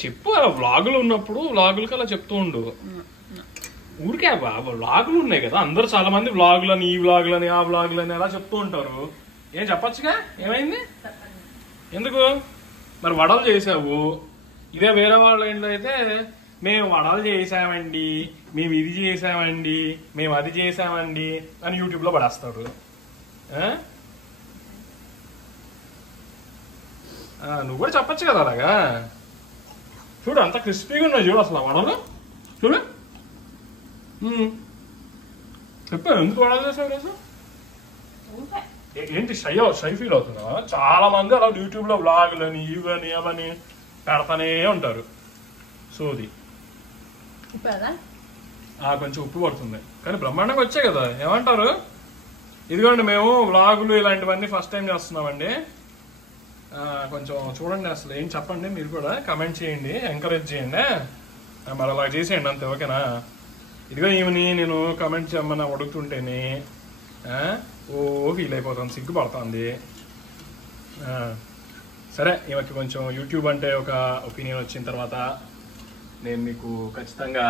చెప్పు అలా వ్లాగులు ఉన్నప్పుడు వ్లాగులకి అలా చెప్తూ ఉండు. ఊరికే వ్లాగులు ఉన్నాయి కదా, అందరు చాలా మంది వ్లాగులని ఈ వ్లాగులని ఆ వ్లాగులని అలా చెప్తూ ఉంటారు. ఏం చెప్పచ్చుగా, ఏమైంది? ఎందుకు మరి వడలు చేసావు, ఇదే వేరే వాళ్ళ ఇంట్లో అయితే మేము వడలు చేసామండి, మేము ఇది చేసామండి, మేము అది చేసామండి అని యూట్యూబ్ లో పడేస్తారు. నువ్వు కూడా చెప్పచ్చు కదా అలాగా. చూడు అంత క్రిస్పీగా ఉన్నాయి, చూడు అసలు వడలు చూడు. చెప్పాను ఎందుకు వడలు చేసావు రోజు? ఏంటి షై ఫీల్ అవుతున్నావా? చాలా మంది అలా యూట్యూబ్ లో వ్లాగులని ఇవని అవని పెడతానే ఉంటారు. సోది కొంచెం ఉప్పు పడుతుంది కానీ బ్రహ్మాండంగా వచ్చాయి కదా, ఏమంటారు? ఇదిగోండి మేము వ్లాగులు ఇలాంటివన్నీ ఫస్ట్ టైం చేస్తున్నామండి. కొంచెం చూడండి, అసలు ఏం చెప్పండి, మీరు కూడా కమెంట్ చేయండి, ఎంకరేజ్ చేయండి, మరి అలా చేసేయండి అంతే, ఓకేనా? ఇదిగో ఈమెని నేను కమెంట్ చేయమని అడుగుతుంటేనే ఫీల్ అయిపోతాను, సిగ్గుపడుతుంది. సరే, ఈమెకి కొంచెం యూట్యూబ్ అంటే ఒక ఒపీనియన్ వచ్చిన తర్వాత నేను మీకు ఖచ్చితంగా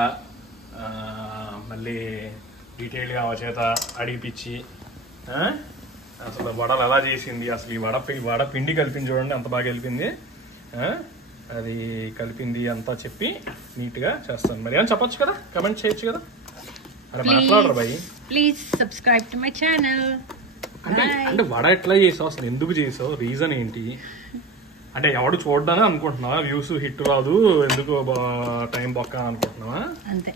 మళ్ళీ డీటెయిల్గా ఆ చేత అడిగిపించి అసలు వడలు ఎలా చేసింది, అసలు ఈ వడ పిండి కలిపింది చూడండి ఎంత బాగా కలిపింది, అది కలిపింది అంతా చెప్పి నీట్గా చేస్తాను. మరి ఏమని చెప్పొచ్చు కదా, కమెంట్ చేయొచ్చు కదా. అరే మాట్లాడరు బాయ్, please subscribe to my channel. అంటే వడ ఎట్లా చేసావు, అసలు ఎందుకు చేసావు, రీజన్ ఏంటి? అంటే ఎవడు చూడ్డానే అనుకుంటున్నావా? వ్యూస్ హిట్ రాదు ఎందుకు, టైం బొక్క అనుకుంటున్నావా? అంతే.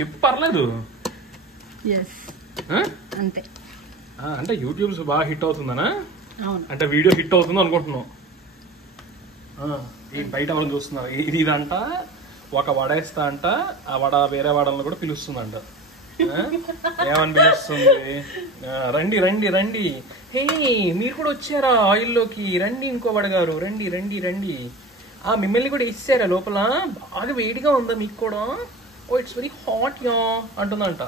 చెప్పు, పర్లేదు. అంతే. అంటే యూట్యూబ్స్ బాగా హిట్ అవుతుందనా? అవును. అంటే వీడియో హిట్ అవుతుంది అనుకుంటున్నావు? బయట వాళ్ళని చూస్తున్నారు, ఇదంట ఒక వడ వేస్తా అంట, ఆ వడ వేరే వడలను కూడా పిలుస్తుందంట. ఏమని పిలుస్తుంది? రండి రండి రండి, హే మీరు కూడా వచ్చారా ఆయిల్లోకి, రండి ఇంకో వడగారు, రండి రండి రండి, మిమ్మల్ని కూడా ఇచ్చారా లోపల, బాగా వేడిగా ఉందా మీకు కూడా, oh it's very hot yeah అంటుందంట.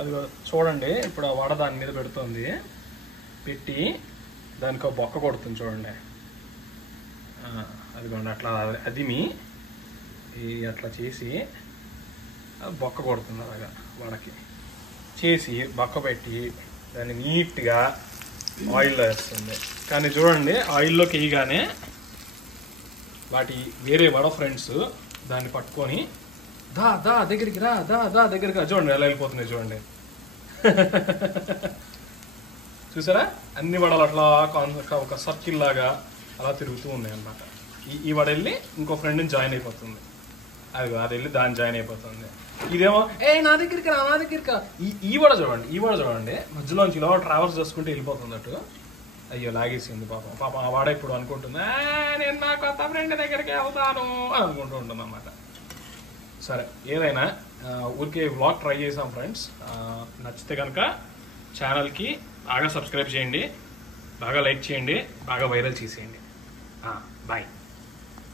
అది చూడండి, ఇప్పుడు ఆ వడ దాని మీద పెడుతుంది, పెట్టి దానికి ఒక బొక్క కొడుతుంది చూడండి. అదిగోండి అట్లా అదిమి అట్లా చేసి బొక్క కొడుతుంది, అలాగా వడకి చేసి బొక్క పెట్టి దాన్ని నీట్గా ఆయిల్లో వేస్తుంది. కానీ చూడండి, ఆయిల్లోకి వేయగానే వాటి వేరే వడ ఫ్రెండ్స్ దాన్ని పట్టుకొని దా దా దగ్గరికి రా, దా దా దగ్గరికి రా, చూడండి ఎలా వెళ్ళిపోతున్నాయి చూడండి. చూసారా, అన్ని వడలు అట్లా ఒక సర్కిల్ లాగా అలా తిరుగుతూ ఉన్నాయి అన్నమాట. ఈ వడ వెళ్ళి ఇంకో ఫ్రెండ్ని జాయిన్ అయిపోతుంది, అది వెళ్ళి దాన్ని జాయిన్ అయిపోతుంది. ఇదేమో నా దగ్గరికి రా, నా దగ్గరికి రా. ఈ వడ చూడండి, ఈ వడ చూడండి, మధ్యలోంచి ఇలా ట్రావెల్స్ చేసుకుంటే వెళ్ళిపోతుంది అటు. అయ్యో లాగేసింది పాపం ఆ వాడ ఇప్పుడు అనుకుంటుంది నేను నా కొత్త ఫ్రెండ్ దగ్గరికి వెళ్తాను అని అనుకుంటూ ఉంటుంది అన్నమాట. సరే, ఏదైనా ఊరికే వ్లాగ్ ట్రై చేసాం ఫ్రెండ్స్. నచ్చితే కనుక ఛానల్కి బాగా సబ్స్క్రైబ్ చేయండి, బాగా లైక్ చేయండి, బాగా వైరల్ చేసేయండి. బాయ్.